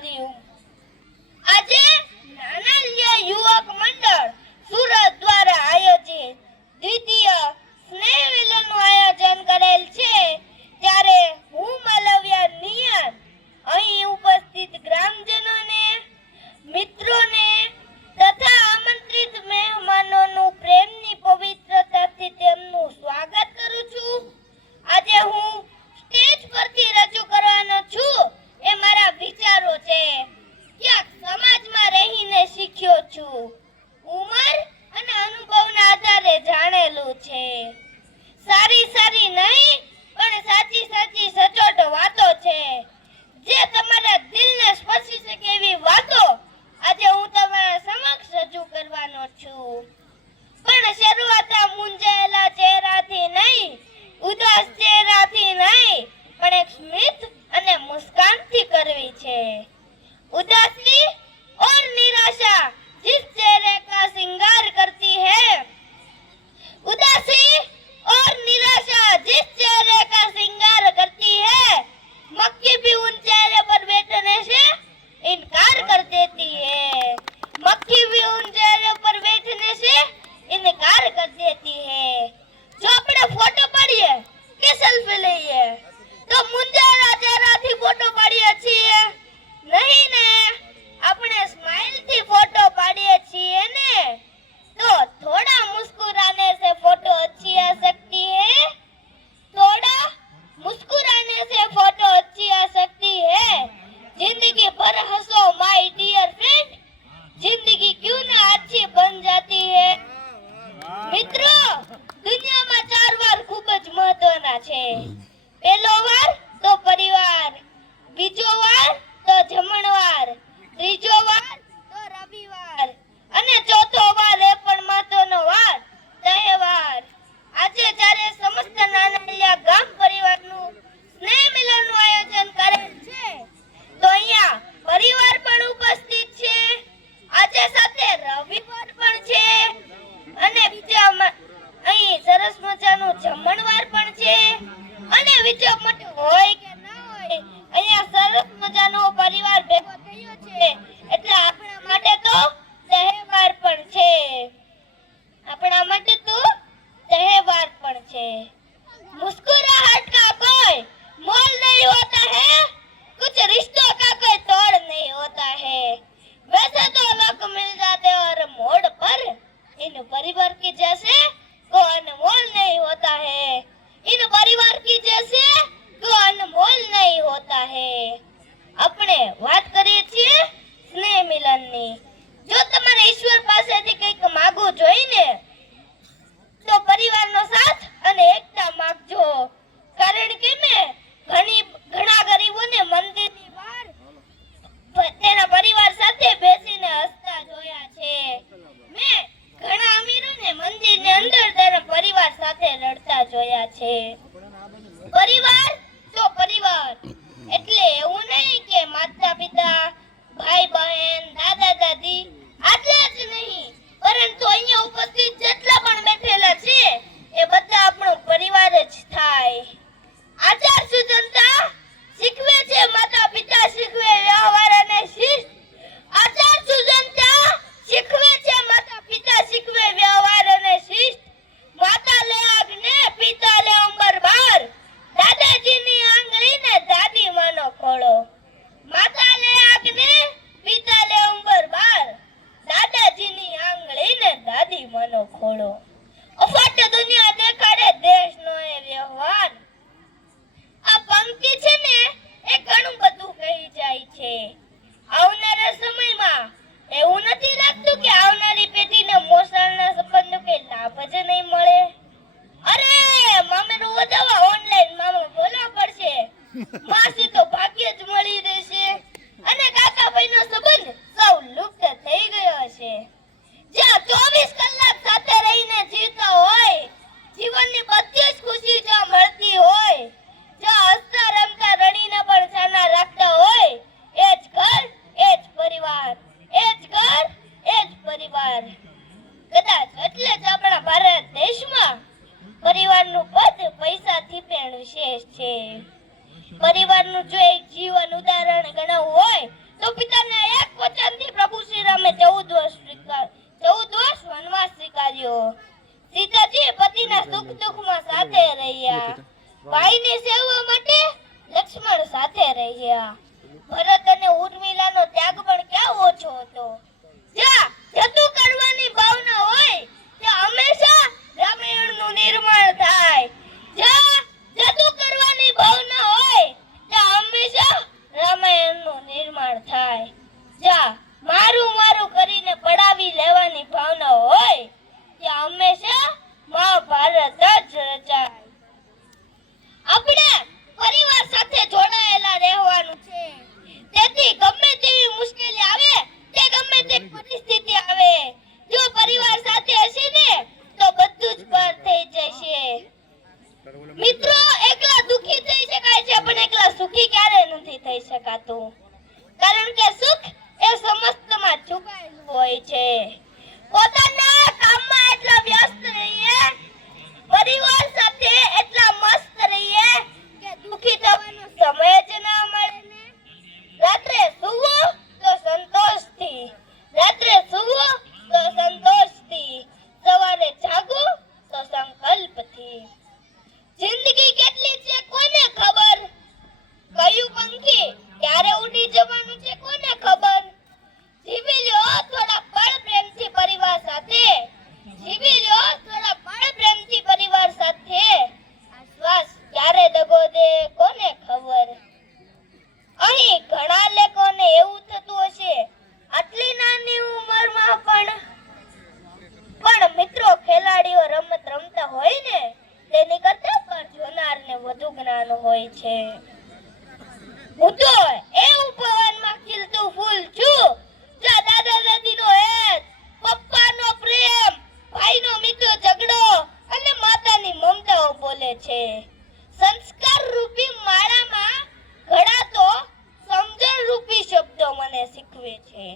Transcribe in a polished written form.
કર્યું। આજે નાનાલિયા યુવક મંડળ સુરત દ્વારા આયોજિત દ્વિતીય સ્નેહ મિલનનું આયોજન કરેલ છે, ત્યારે હું માલવ્યા નિયત અહીં ઉપસ્થિત ગ્રામજનોને, મિત્રોને તથા આમંત્રિત મહેમાનોનું પ્રેમની પવિત્રતાથી તેમનું સ્વાગત કરું છું। આજે હું સ્ટેજ પરથી રજૂ કરવાનો છું એ મારા વિચારો છે, ક્યાંક સમાજમાં રહીને શીખ્યો છું, ઉંમર અને અનુભવના આધારે જાણેલું છે। સારી નહીં પણ સાચી સચોટ વાતો છે, જે તમારા દિલને સ્પર્શી શકે એવી વાતો આજે હું તમારા સમક્ષ રજૂ કરવાનો છું। પણ શરૂઆત મૂંઝાયેલા ચહેરાથી નહીં, ઉદાસ ચહેરાથી નહીં, પણ એક સ્મિત અને મુસ્કાનથી કરવી છે। उदासी और निराशा जिस चेहरे का श्रृंगार करती है, उदासी और निराशा जिस चेहरे का श्रृंगार करती है, मक्खी भी उन चेहरे पर बैठने से इनकार कर देती है। मक्खी भी उन चेहरे पर बैठने से इनकार कर देती है। जो આપણે ફોટો પાડીએ કે સેલ્ફી લઈએ તો મુંજાયેલા ચહેરાથી ફોટો પાડીએ છીએ नहीं ने, अपने स्माइल थी फोटो पाड़िए छिए ने, तो थोड़ा मुस्कुराने से फोटो अच्छी आ सकती है, थोड़ा मुस्कुराने से फोटो अच्छी आ सकती है। जिंदगी भर हंसो माय डियर फ्रेंड, जिंदगी क्यों ना अच्छी बन जाती है। મિત્રો, દુનિયામાં 4 વાર ખૂબ જ મહત્વના છે। પહેલો વાર તો પરિવાર, બીજો વાર તો જમણવાર, ત્રીજો વાર તો રવિવાર અને ચોથો વાર એ પણ મહત્વનો વાર તહેવાર। આજે જ્યારે સમસ્ત નાનાલિયા ગામ પરિવારનું સ્નેહ મિલનનું આયોજન કરેલ છે, તો અહીંયા પરિવાર પણ ઉપસ્થિત છે, આજે સાથે રવિવાર પણ છે અને બીજા અહીં સરસ મજાનું જમણવાર પણ છે અને બીજો મોટો હોય કે ના હોય અહીંયા સરસ મજાનો પરિવાર ભેગો થયો છે, એટલે આપણા માટે તો તહેવાર પણ છે। આપણા માટે તો તહેવાર પણ છે। मुस्कुराहट का कोई मोल नहीं होता है, कुछ रिश्तों का कोई तोड़ नहीं होता है, वैसे तो लोग मिल जाते और मोड़ पर इन परिवार की जैसे को अनमोल नहीं होता है, इन परिवार की जैसे को अनमोल नहीं होता है। આપણે વાત કરીએ છીએ સ્નેહ મિલનની। જો તમારે ઈશ્વર પાસેથી કંઈક માંગવું જોઈએ ને, તો પરિવારનો સાથ અને એકતા માંગજો, કારણ કે મેં ઘણા ગરીબોને મંદિરની બહાર તેના પરિવાર સાથે બેસીને હસતા જોયા છે। મેં ઘણા અમીરોને મંદિરની અંદર તેના પરિવાર સાથે રડતા જોયા છે। પરિવાર તો પરિવાર એટલે એવું નહીં કે માતા પિતા, ભાઈ બહેન, દાદા દાદી આટલા જ નહીં, પરંતુ અહીંયા ઉપસ્થિત જેટલા પણ બેઠેલા છે એ બધા આપણો પરિવાર જ થાય। આચાર સુજનતા શીખવે છે માતા પિતા, શીખવે વ્યવહાર અને શિસ્ત। આચાર સુજનતા શીખવે છે માતા પિતા, શીખવે વ્યવહાર અને શિસ્ત। માતા લે આગને, પિતા લે અંબર બાર, દાદાજીની આંગળીને દાદી માનો ખોળો। માતા લે આગને, પિતા લે અંબર બાર, દાદાજીની આંગળીને દાદી માનો ખોળો। અફાટ દુનિયા દેખાડે દેશનો એ વ્યવહાર। આ પંક્તિ છે ને એ ઘણું બધું કહી જાય છે। આવનારા સમયમાં એવું નથી લાગતું કે આવનારી પેઢીને મોસાળના સંબંધનો કે લાભ જ નહીં મળે। અરે મામેરું વધાવા ઓનલાઈન મામા બોલવા પડશે, માસી તો ભાગ્ય જ મળી રહેશે અને કાકા ભાઈનો સંબંધ સૌ લુપ્ત થઈ ગયો છે। જ્યાં 24 કલાક સાથે રહીને જીવતા હોય, જીવનની બધી જ ખુશી જ્યાં મળતી હોય, જ્યાં હસતા રમતા રડીને પણ સાના રાખતા હોય, એ જ ઘર, એ જ પરિવાર, એ જ ઘર, એ જ પરિવાર। કદાચ એટલે જ આપણા ભારત દેશમાં પરિવારનું પદ પૈસાથી પણ વિશેષ છે। પરિવારનું જો એક જીવન ઉદાહરણ ગણાવવું હોય તો ભરત અને ઉર્મિલાનો ત્યાગ પણ ક્યાં ઓછો હતો. જ્યાં જતું કરવાની ભાવના હોય ત્યાં હંમેશા રામાયણનું નિર્માણ થાય. જ્યાં જતું કરવાની ભાવના હોય ત્યાં હંમેશા રામાયણનું નિર્માણ થાય. જ્યાં મારું મારું કરીને પડાવી લેવાની ભાવના હોય ત્યાં હંમેશા મહાભારત જ રચાય. આપણે પરિવાર સાથે જોડાયેલા રહેવાનું છે. તેથી ગમે તેવી મુશ્કેલી આવે કે ગમે તે પરિસ્થિતિ આવે, જો પરિવાર સાથે હશે ને તો બધું જ પાર થઈ જશે. મિત્રો, એકલા દુખી થઈ શકાય છે પણ એકલા સુખી ક્યારે નથી થઈ શકાતું. કારણ કે સુખ એ સમસ્તમાં છુપાયેલું હોય છે. પોતાના કામમાં એટલા વ્યસ્ત રહીએ, પરિવાર સાથે એટલા મસ્ત રહીએ કે દુખી થવાનો સમય જ ના મળે ને. રાત્રે સૂવો તો સંતોષથી, રાત્રે સૂવો તો સંતોષથી, સવારે જાગો તો સંકલ્પથી. જિંદગી કેટલી છે કોને ખબર, કયું પંખી ક્યારે ઉડી જવાનું છે કોને ખબર. જીવી લ્યો થોડા પળ પ્રેમથી પરિવાર સાથે, જીવી લ્યો થોડા પળ પ્રેમથી પરિવાર સાથે. આ શ્વાસ ક્યારે દગો દે કોને ખબર. અહીં ઘણા લોકોને એવું થતું હશે, આટલી નાની ઉંમરમાં પણ મિત્રો, ખેલાડીઓ રમત રમતા હોય ને તેની કરતા પણ જોનારને વધુ જ્ઞાન હોય છે. હું તો એ ઉપવનમાં ખીલતું ફૂલ છું જ્યાં દાદા દાદીનો હેત, પપ્પાનો પ્રેમ, ભાઈનો મીઠો ઝઘડો અને માતાની મમતાઓ બોલે છે. સંસ્કાર રૂપી માળામાં ઘડાતો સમજણ રૂપી શબ્દો મને શીખવે છે.